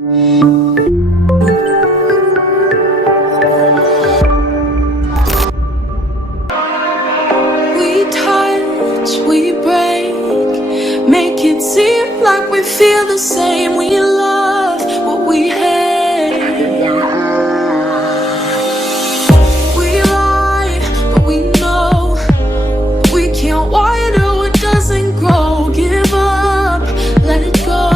We touch, we break, make it seem like we feel the same. We love what we hate. We lie, but we know we can't water what doesn't grow. Give up, let it go.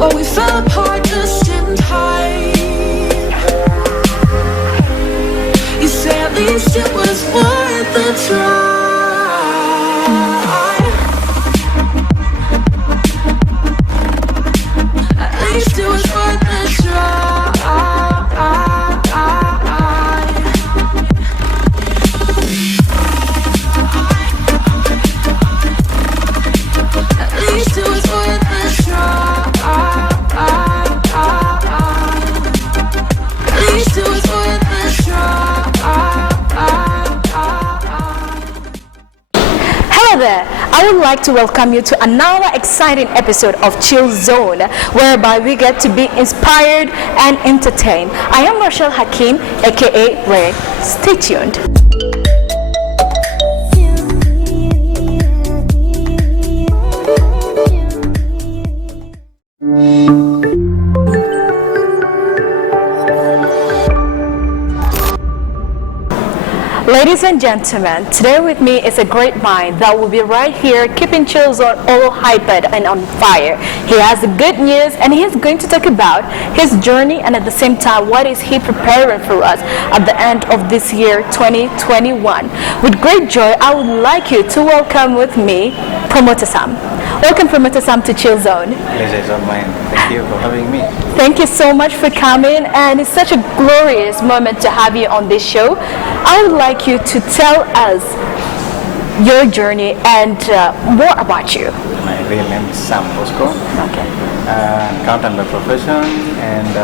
Well, we fell apart just in time. You say at least it was worth the try. At least it was worth the try. At least it was worth the try. At least it was worth the try. Hello there. I would like to welcome you to another exciting episode of Chillzone, whereby we get to be inspired and entertained. I am Rochelle Hakim, aka Ray. Stay tuned. Ladies and gentlemen, today with me is a great mind that will be right here keeping Chillzone all hyped and on fire. He has the good news and he is going to talk about his journey and at the same time what is he preparing for us at the end of this year 2021. With great joy, I would like you to welcome with me Promoter Sam. Welcome Promoter Sam to Chillzone. Pleasure is all mine. Thank you for having me. Thank you so much for coming, and it's such a glorious moment to have you on this show. I would like you to tell us your journey and more about you. My real name is Sam Bosco. Okay. Accountant by profession, and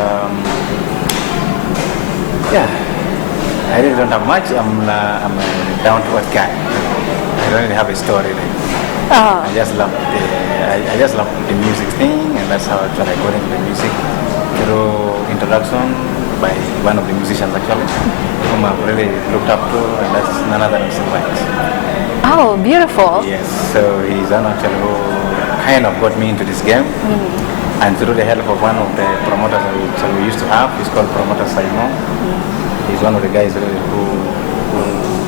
yeah, I really don't have much. I'm a down-to-earth guy. I don't really have a story. I just love the music thing, and that's how actually I got into the music through introduction by one of the musicians actually, whom I've really looked up to, and that's none other than Sylvanus. Oh, beautiful. Yes, so he's one actually who kind of got me into this game, and through the help of one of the promoters that we used to have, he's called Promoter Simon. He's one of the guys really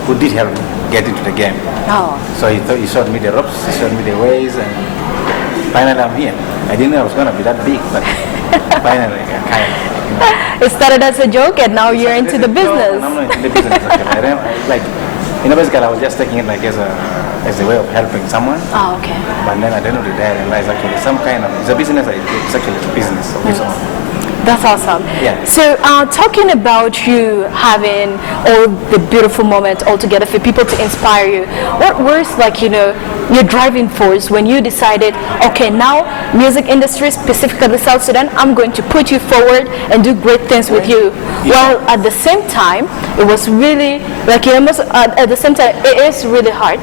who did help me get into the game. Oh. So he showed me the ropes, he showed me the ways, and finally I'm here. I didn't know I was going to be that big, but finally I kind of. It started as a joke and now you're into the business. I'm not into the business. Basically I was just taking it like as a way of helping someone. Oh, okay. But then at the end of the day I realized actually it's a business, it's actually a business of its own. That's awesome. Yeah. So talking about you having all the beautiful moments all together for people to inspire you, what was your driving force when you decided, okay, now music industry, specifically South Sudan, I'm going to put you forward and do great things with you. Yeah. Well, at the same time, it was really at the same time, it is really hard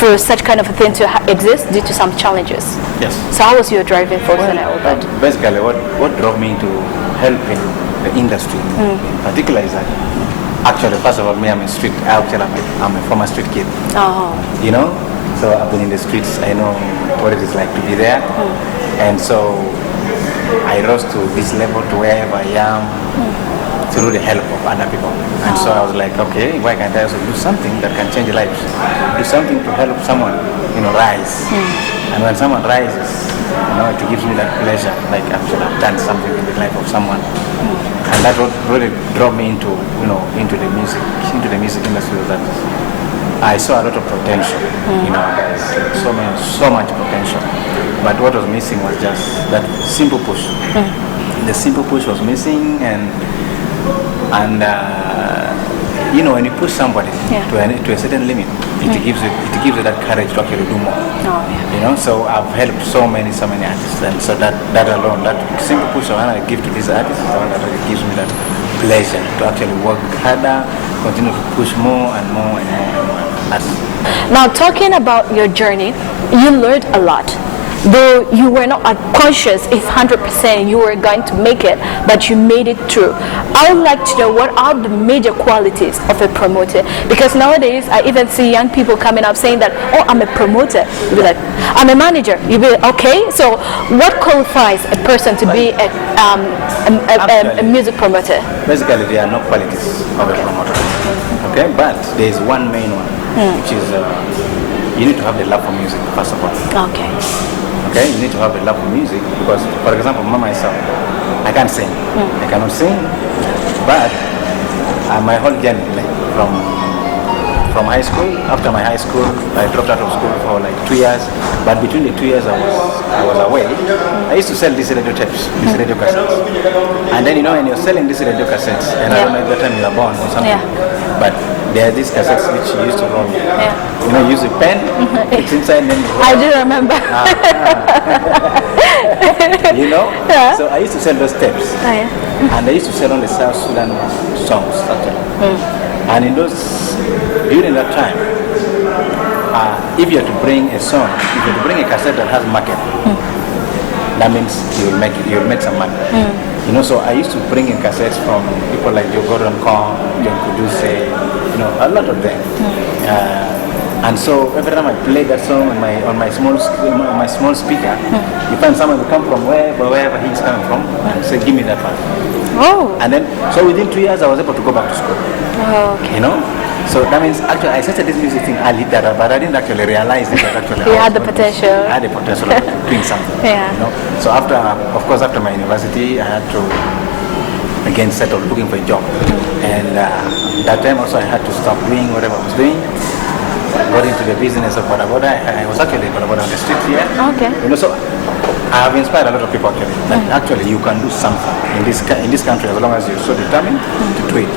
for such kind of a thing to exist due to some challenges. Yes. So how was your driving force and all that? Basically what drove me to helping the industry in particular is that actually first of all I'm a former street kid. Oh. You know, so I've been in the streets, I know what it is like to be there, and so I rose to this level to wherever I am through the help of other people. And so I was like, okay, why can't I also do something that can change lives? Do something to help someone, rise. And when someone rises, it gives me that pleasure, like actually I've done something in the life of someone. And that really drove me into the music industry. That I saw a lot of potential, so much potential. But what was missing was just that simple push. The simple push was missing, and when you push somebody to a certain limit, it gives you that courage to actually do more. So I've helped so many artists, and so that alone, that simple push I give to these artists, is the one that really gives me that pleasure to actually work harder, continue to push more and more and more and more. Now, talking about your journey, you learned a lot. though you were not conscious if 100% you were going to make it, but you made it through. I would like to know what are the major qualities of a promoter, because nowadays I even see young people coming up saying that, oh, I'm a promoter. You'll be like, I'm a manager. You'll be like, okay, so what qualifies a person to be a music promoter? Basically, there are no qualities of a promoter. Okay, but there is one main one, which is you need to have the love for music, first of all. Okay. Okay, you need to have the love for music because, for example, myself, I can't sing. I cannot sing, but my whole journey, like from high school, after my high school, I dropped out of school for like 2 years. But between the 2 years I was away, I used to sell these radio tapes, these radio cassettes. And then, when you're selling these radio cassettes, and I don't know if that time you were born or something, but there are these cassettes which you used to roll. You use a pen, it's inside and then you roll. I do remember. So I used to sell those tapes. And I used to sell on the South Sudan songs, actually. And during that time, if you have to bring a song, if you have to bring a cassette that has market, that means you'll make some money. So I used to bring in cassettes from people like Joe Gordon Kong, John Kuduse, a lot of them. And so every time I play that song on my small speaker, you find someone who come from wherever he's coming from and say, give me that one. Oh. And then, so within 2 years, I was able to go back to school. Oh, okay. So that means actually I started this music thing early, but I didn't actually realize it. You had the potential. I had the potential of doing something. So after my university, I had to again settle looking for a job. And that time also I had to stop doing whatever I was doing. Got into the business of Boda Boda. I was actually Boda Boda on the street here. Okay. So I have inspired a lot of people actually. That actually you can do something in this country as long as you're so determined to do it.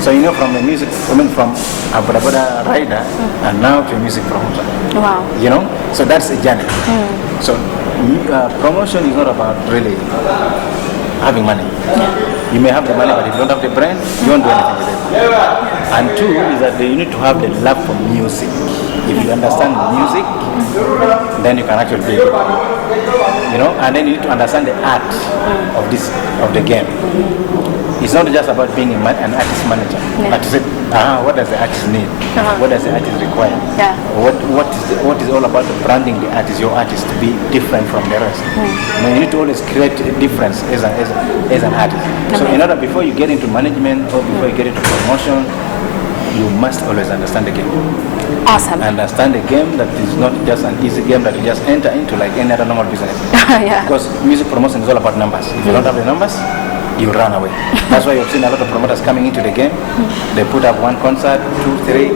So from the music, from a Boda Boda rider and now to a music promoter. Wow. So that's a journey. So promotion is not about really having money. You may have the money, but if you don't have the brand, you won't do anything with it. And two is that you need to have the love for music. If you understand music, then you can actually play it. And then you need to understand the art of the game. It's not just about being an artist manager, but to say, what does the artist need? What does the artist require? What is all about the branding the artist, your artist, to be different from the rest? You need to always create a difference as an artist. So before you get into management or before you get into promotion, you must always understand the game. Awesome. Understand the game that is not just an easy game that you just enter into like any other normal business. Because music promotion is all about numbers. If you don't have the numbers, you run away. That's why you've seen a lot of promoters coming into the game. They put up one concert, 2, 3,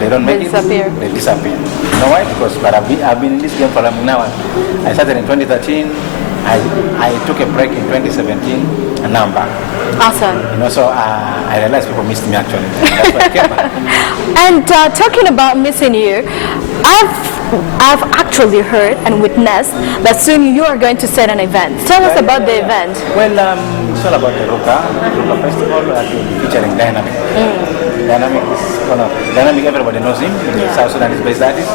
they don't make it. They disappear. You know why? Because I've been in this game for long now. I started in 2013. I took a break in 2017, and now I'm back. Awesome. So I realized people missed me actually. That's why I came back. And talking about missing you, I've actually heard and witnessed that soon you are going to set an event. Tell us about the event. Well, it's all about the Ruka Festival featuring Dynamic. Dynamic, everybody knows him. He's a South Sudanese based artist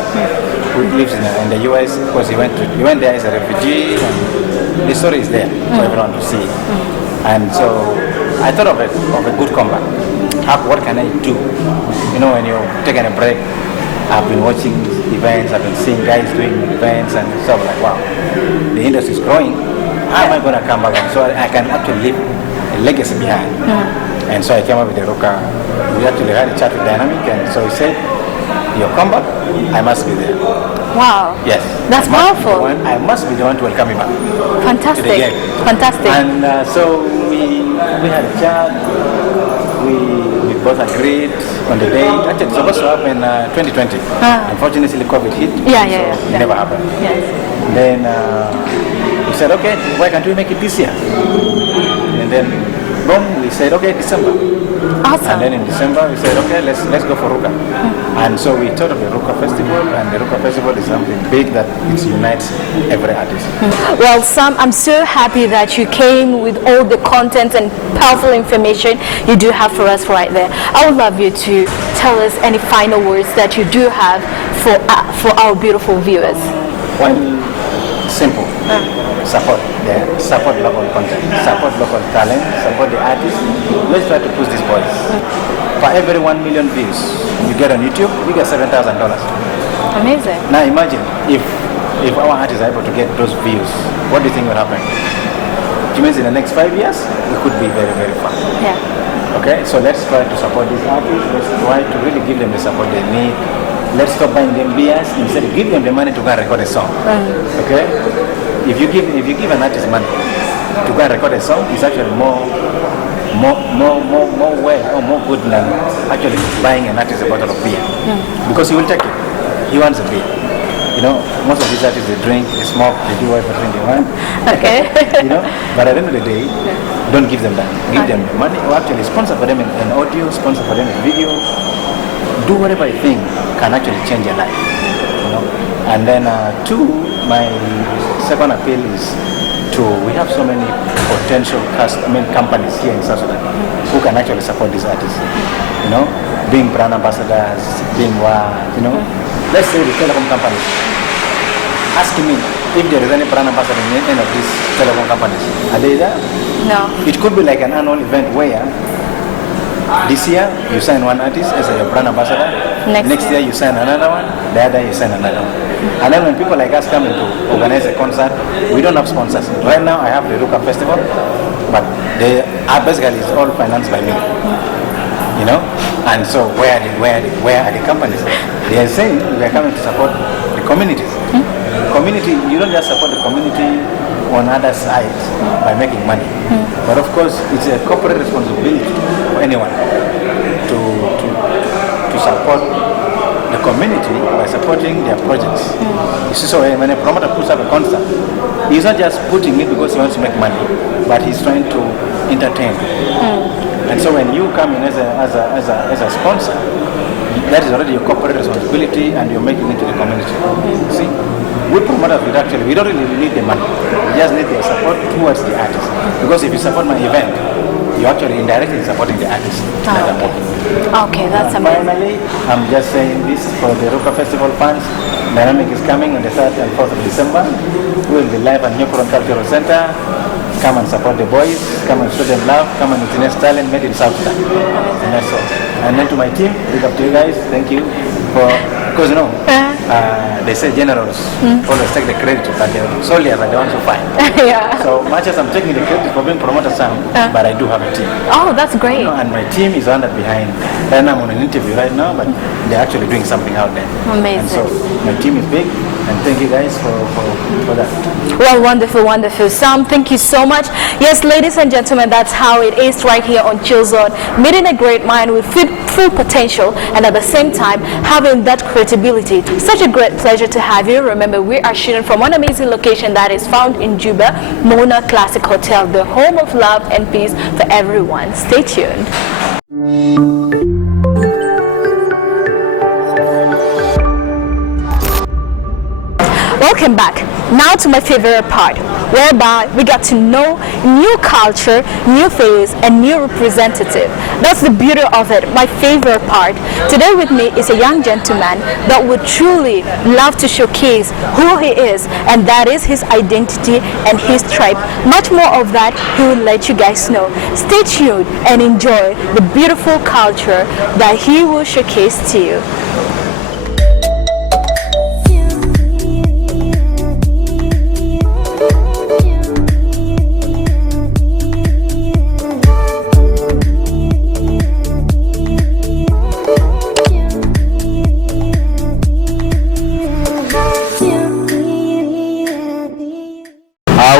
who lives in the US. Of course, he went there as a refugee. And the story is there for everyone to see. And so I thought of a good comeback. What can I do? When you're taking a break, I've been watching events, I've been seeing guys doing events, and so I'm like, wow, the industry is growing. How am I going to come back? So I can actually leave a legacy behind. And so I came up with the Ruka. We actually had a chat with Dynamic, and so he said, your comeback, I must be there. Wow. Yes. That's powerful. I must be the one to welcome him back. Fantastic. To the game. Fantastic. And so we had a chat. We both agreed on the date. Actually, it's supposed to happen in 2020. Unfortunately, COVID hit. It never happened. Yes. Then we said, okay, why can't we make it this year? And then, boom, we said, okay, December. Awesome. And then in December, we said, okay, let's go for Ruka. And so we thought of the Ruka Festival, and the Ruka Festival is something big that it unites every artist. Well, Sam, I'm so happy that you came with all the content and powerful information you do have for us right there. I would love you to tell us any final words that you do have for our beautiful viewers. Well, Simple. Support local content, support local talent, support the artists. Let's try to push these boys. For every 1 million views you get on YouTube, you get $7,000. Amazing. Now imagine if our artists are able to get those views, what do you think will happen? It means in the next 5 years, it could be very, very fun. Yeah. Okay, so let's try to support these artists. Let's try to really give them the support they need. Let's stop buying them beers. Instead, give them the money to go and record a song. Okay? If you give an artist money to go and record a song, it's actually more good than actually buying an artist a bottle of beer. Because he will take it. He wants a beer. You know, most of these artists, they drink, they smoke, they do whatever thing they want. Okay. You know, but at the end of the day, don't give them that. Give them the money, or actually sponsor for them an audio, sponsor for them a video. Do whatever you think can actually change your life. You know, and then my second appeal is we have so many potential companies here in South Sudan who can actually support these artists. You know, being brand ambassadors, being let's say the telecom companies. Ask me if there is any brand ambassador in any of these telecom companies. Are they there? No. It could be like an annual event where this year you sign one artist as a brand ambassador. Next year you sign another one. The other you sign another one. And then when people like us come in to organize a concert, we don't have sponsors. Right now I have the Ruka Festival, but basically it's all financed by me. You know, and so where are the companies? They are saying we are coming to support the communities. Community, you don't just support the community on other sides by making money, but of course it's a corporate responsibility for anyone to support the community by supporting their projects. You see, so when a promoter puts up a concert, he's not just putting it because he wants to make money, but he's trying to entertain. And so when you come in as a sponsor, that is already your corporate responsibility, and you're making it to the community. See, we promoters, we don't really need the money. We just need the support towards the artist. Because if you support my event, you're actually indirectly supporting the artist that I'm working with. Okay, that's amazing. Finally, I'm just saying this for the Ruka Festival fans. Dynamic is coming on the 3rd and 4th of December. We will be live at Newport Cultural Center. Come and support the boys, come and show them love, come and witness talent made in South Sudan. And that's all. And then to my team, big up to you guys, thank you for, because you know, they say generals always take the credit, but the soldiers are the ones who fight. Yeah. So much as I'm taking the credit for being promoter sound, but I do have a team. Oh, that's great. You know, and my team is on that behind. And I'm on an interview right now, but they're actually doing something out there. Amazing. And so my team is big, and thank you guys for that. Well, wonderful, wonderful. Sam, thank you so much. Yes, ladies and gentlemen, that's how it is right here on Chillzone. Meeting a great mind with full potential, and at the same time having that credibility. Such a great pleasure to have you. Remember, we are shooting from one amazing location that is found in Juba, Mona Classic Hotel, the home of love and peace for everyone. Stay tuned. Welcome back. Now to my favorite part, whereby we got to know new culture, new face, and new representative. That's the beauty of it, my favorite part. Today with me is a young gentleman that would truly love to showcase who he is, and that is his identity and his tribe. Much more of that he will let you guys know. Stay tuned and enjoy the beautiful culture that he will showcase to you.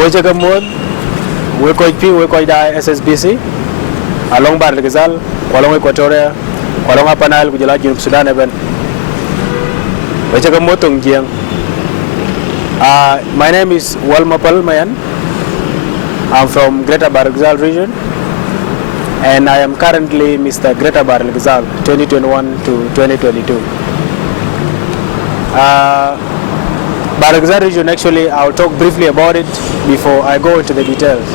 Weche kamon we koi pi we koi da SSBC along Bar Gazal along Equatoria along Apanal kujala Junub Sudan even weche kamon tongjiang. My name is Walmapal Mayan. I'm from Greater Bar Gazal region, and I am currently Mr. Greater Bar Gazal 2021 to 2022. Bar Gazal region, actually, I'll talk briefly about it before I go into the details.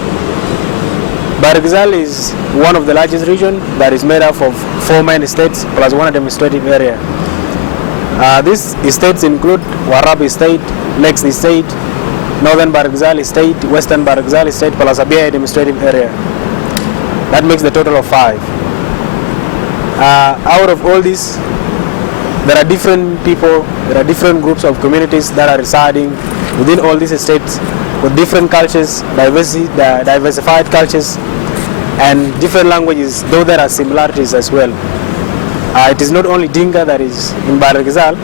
Bar Gazal is one of the largest regions that is made up of 4 main states plus one administrative area. These states include Warab State, Lakes State, Northern Baragzal State, Western Baragzal State, Palasabia administrative area. That makes the total of 5. Out of all this, there are different people, there are different groups of communities that are residing within all these estates with different cultures, diversified cultures, and different languages, though there are similarities as well. It is not only Dinka that is in Baragzal,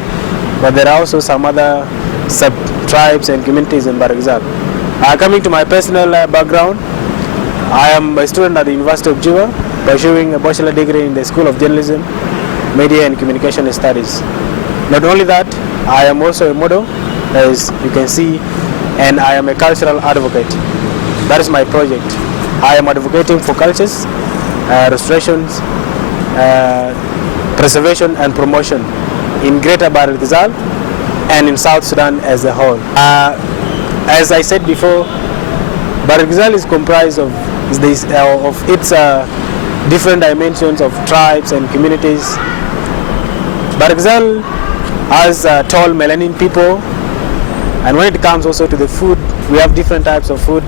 but there are also some other sub-tribes and communities in Baragzal. Coming to my personal background, I am a student at the University of Juba, pursuing a bachelor degree in the School of Journalism, Media and Communication Studies. Not only that, I am also a model, as you can see, and I am a cultural advocate. That is my project. I am advocating for cultures, restorations, preservation and promotion in Greater Baragzal and in South Sudan as a whole. As I said before, Baragzal is comprised of its different dimensions of tribes and communities. Baragzal has tall melanin people, and when it comes also to the food, we have different types of food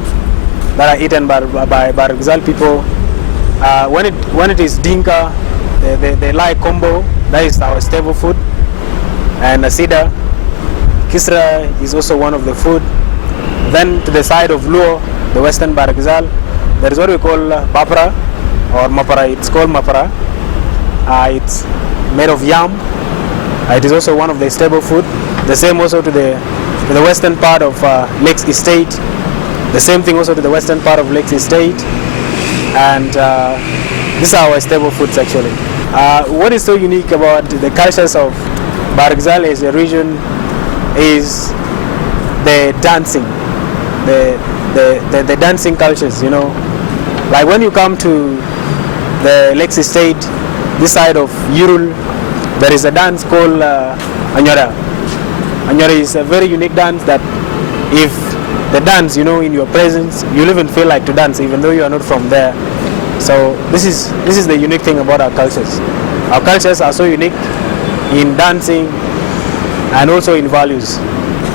that are eaten by Baragzal people. When it is Dinka, they like combo, that is our staple food, and Asida, Kisra is also one of the food. Then to the side of Luo, the Western Baragzal, there is what we call papra or mapara. It's called mapara. It's made of yam. It is also one of the staple food. The same also to the western part of Lakes Estate. The same thing also to the western part of Lakes Estate. And these are our staple foods actually. What is so unique about the cultures of Baragzal as a region is the dancing, the dancing cultures, you know. Like when you come to the Lakes Estate, this side of Yurul, there is a dance called Anyora. Anyora is a very unique dance that if the dance, you know, in your presence, you'll even feel like to dance even though you are not from there. So this is the unique thing about our cultures. Our cultures are so unique in dancing and also in values.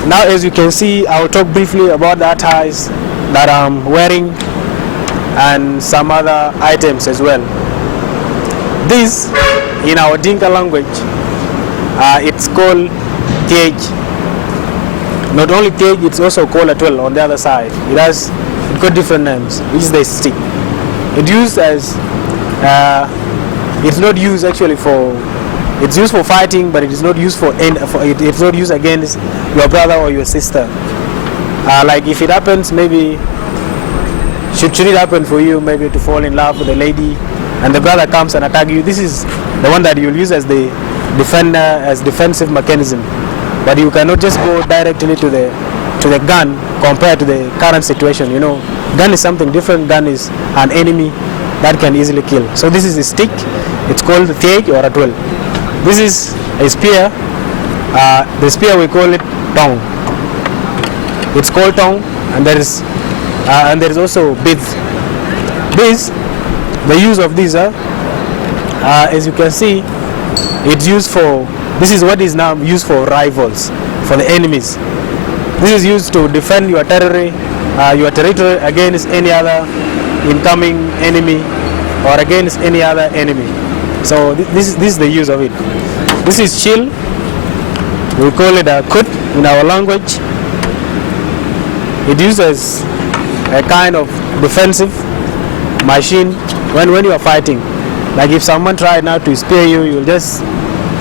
Now, as you can see, I'll talk briefly about the attires that I'm wearing and some other items as well. This, in our Dinka language, it's called tej. Not only tej, it's also called atwell on the other side. It got different names, which is the stick. It's used as, it's not used actually for, it's used for fighting, but it is not used it's not used against your brother or your sister. Like if it happens, maybe, should it happen for you, maybe to fall in love with a lady, and the brother comes and attack you, this is the one that you'll use as the defender, as defensive mechanism. But you cannot just go directly to the gun compared to the current situation. You know, gun is something different. Gun is an enemy that can easily kill. So this is a stick. It's called the tej or atwell. This is a spear. The spear we call it tong. It's called tong, and there is also beads. These, the use of these are, as you can see, it's used for. This is what is now used for rivals, for the enemies. This is used to defend your territory against any other incoming enemy or against any other enemy. So this is the use of it. This is chill. We call it a kut in our language. It uses a kind of defensive machine when you are fighting. Like if someone tried now to spear you, you'll just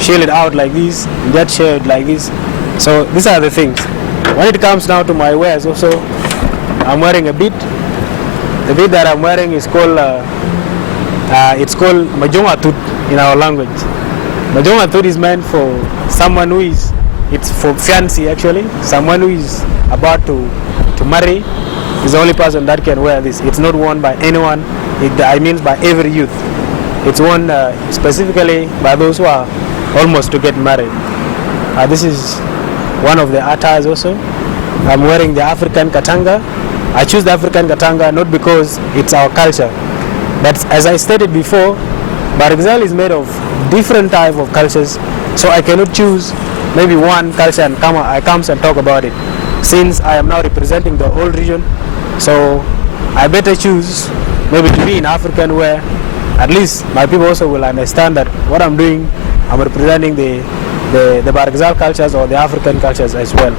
shield it out like this, and just shield it like this. So these are the things. When it comes now to my wares also, I'm wearing a bead. The bead that I'm wearing is called, it's called Majonga Tut in our language. Majonga Tut is meant for someone who is, it's for fiancé actually, someone who is about to marry is the only person that can wear this. It's not worn by anyone, I mean by every youth. It's worn specifically by those who are almost to get married. This is one of the attires also. I'm wearing the African Katanga. I choose the African Katanga not because it's our culture, but as I stated before, Baragzal is made of different type of cultures, so I cannot choose maybe one culture and come and talk about it. since I am now representing the whole region. So I better choose maybe to be in African, where at least my people also will understand that what I'm doing, I'm representing the Baragzal cultures or the African cultures as well.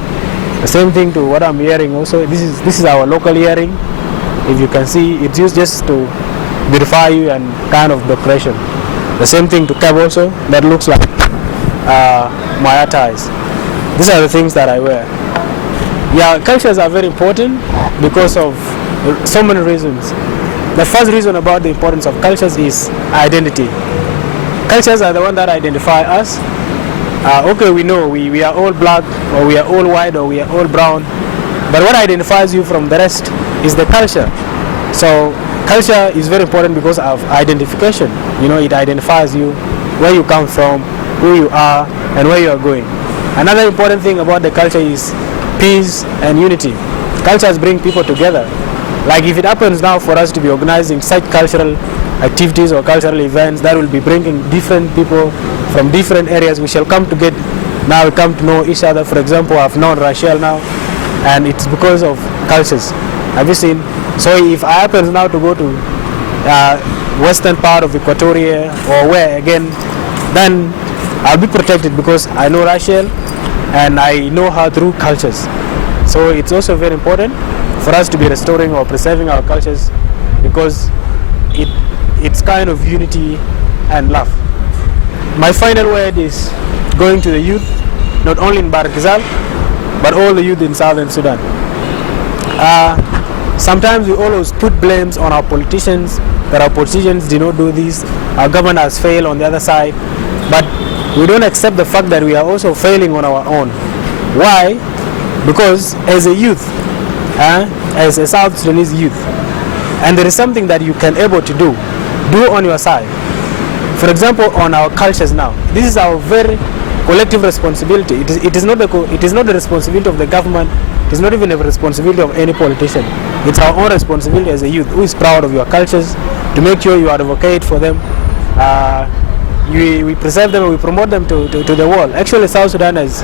The same thing to what I'm hearing also. This is our local hearing. If you can see, it's used just to beautify you and kind of decoration. The same thing to cap also. That looks like Maya ties. These are the things that I wear. Yeah, cultures are very important because of so many reasons. The first reason about the importance of cultures is identity. Cultures are the one that identify us. Okay, we know we are all black, or we are all white, or we are all brown, but what identifies you from the rest is the culture. So culture is very important because of identification. You know, it identifies you, where you come from, who you are, and where you are going. Another important thing about the culture is peace and unity. Cultures bring people together. Like if it happens now for us to be organizing such cultural activities or cultural events that will be bringing different people from different areas, we shall come together. Now we come to know each other. For example, I've known Rachel now, and it's because of cultures. Have you seen? So if I happen now to go to western part of Equatoria or where again, then I'll be protected because I know Rachel and I know her through cultures. So it's also very important for us to be restoring or preserving our cultures because it's kind of unity and love. My final word is going to the youth, not only in Baragzal, but all the youth in Southern Sudan. Sometimes we always put blames on our politicians, that our politicians did not do this, our government has failed on the other side, but we don't accept the fact that we are also failing on our own. Why? Because as a youth, as a South Sudanese youth, and there is something that you can able to do on your side. For example, on our cultures now, this is our very collective responsibility. It is not the responsibility of the government. It is not even the responsibility of any politician. It's our own responsibility as a youth who is proud of your cultures to make sure you advocate for them. We preserve them and we promote them to the world. Actually, South Sudan is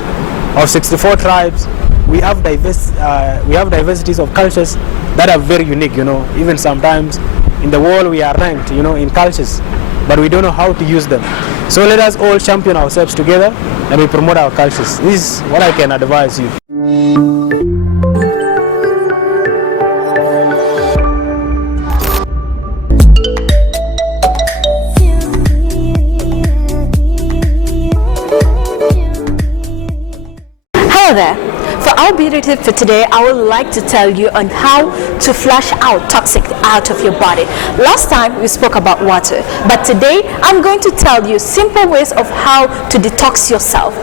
of 64 tribes. We have diversities of cultures that are very unique. You know, even sometimes in the world we are ranked, you know, in cultures, but we don't know how to use them. So let us all champion ourselves together and we promote our cultures. This is what I can advise you. Hello there. For our beauty tip for today, I would like to tell you on how to flush out toxic out of your body. Last time we spoke about water, but today I'm going to tell you simple ways of how to detox yourself.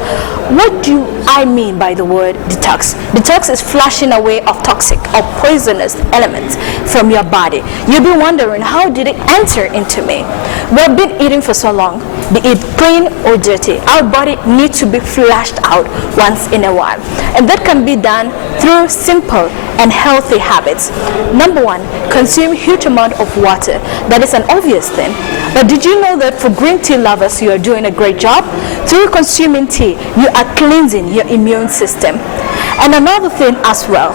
What do I mean by the word detox? Detox is flushing away of toxic or poisonous elements from your body. You'll be wondering, how did it enter into me? We have been eating for so long, be it clean or dirty. Our body needs to be flushed out once in a while, and that can be done through simple and healthy habits. Number one, consume huge amount of water. That is an obvious thing, but did you know that for green tea lovers, you are doing a great job? Through consuming tea, you are cleansing your immune system. And another thing as well,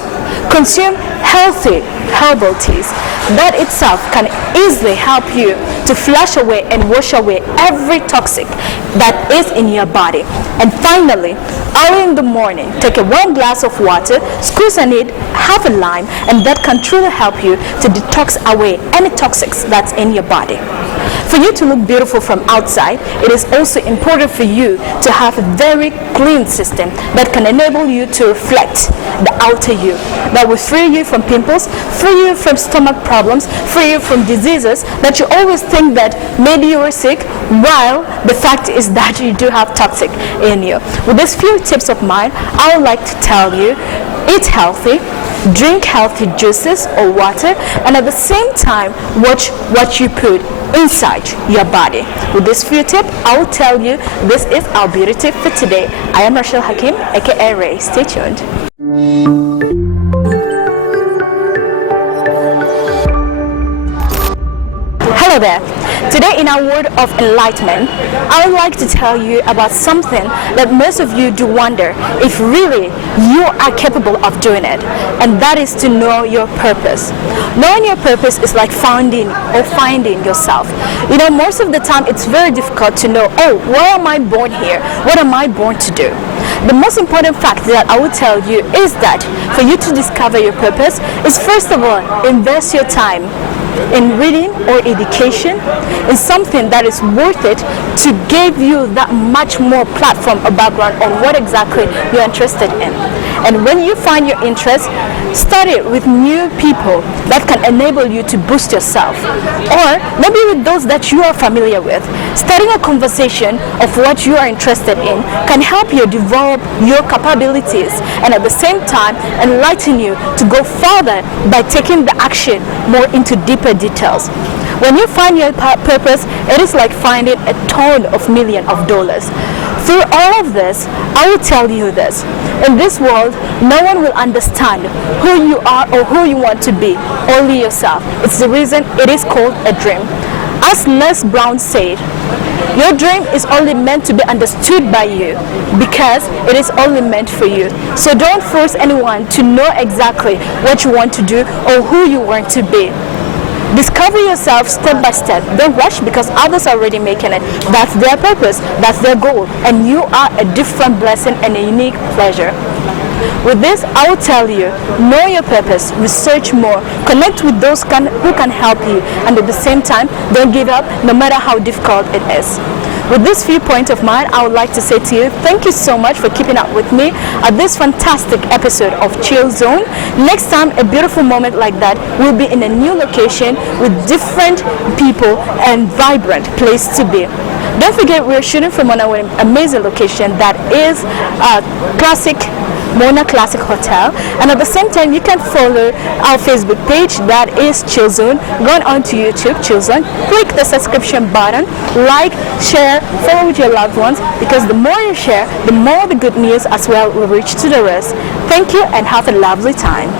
consume healthy herbal teas. That itself can easily help you to flush away and wash away every toxic that is in your body. And finally, early in the morning, take a warm glass of water, squeeze on it, have a lime, and that can truly help you to detox away any toxics that's in your body. For you to look beautiful from outside, it is also important for you to have a very clean system that can enable you to reflect the outer you. That will free you from pimples, free you from stomach problems, free you from diseases that you always think that maybe you were sick, while the fact is that you do have toxic in you. With these few tips of mine, I would like to tell you, eat healthy, drink healthy juices or water, and at the same time watch what you put inside your body. With this few tip, I will tell you, this is our beauty tip for today. I am Rachel Hakim, aka Ray. Stay tuned. Hello there. Today in our word of enlightenment, I would like to tell you about something that most of you do wonder if really you are capable of doing it, and that is to know your purpose. Knowing your purpose is like finding yourself. You know, most of the time it's very difficult to know, oh, why am I born here? What am I born to do? The most important fact that I would tell you is that for you to discover your purpose is, first of all, invest your time in reading or education is something that is worth it to give you that much more platform or background on what exactly you're interested in. And when you find your interest, study with new people that can enable you to boost yourself, or maybe with those that you are familiar with. Starting a conversation of what you are interested in can help you develop your capabilities and at the same time enlighten you to go further by taking the action more into deeper details. When you find your purpose, it is like finding a ton of millions of dollars. Through all of this, I will tell you this. In this world, no one will understand who you are or who you want to be, only yourself. It's the reason it is called a dream. As Les Brown said, your dream is only meant to be understood by you because it is only meant for you. So don't force anyone to know exactly what you want to do or who you want to be. Discover yourself step by step. Don't rush because others are already making it. That's their purpose, that's their goal, and you are a different blessing and a unique pleasure. With this, I will tell you, know your purpose, research more, connect with those who can help you, and at the same time, don't give up no matter how difficult it is. With this few points of mine, I would like to say to you, thank you so much for keeping up with me at this fantastic episode of Chillzone. Next time, a beautiful moment like that will be in a new location with different people and vibrant place to be. Don't forget, we're shooting from an amazing location that is classic Mona Classic Hotel, and at the same time you can follow our Facebook page that is Chillzone. Go on to YouTube, Chillzone, click the subscription button, like, share, follow with your loved ones, because the more you share, the more the good news as well will reach to the rest. Thank you and have a lovely time.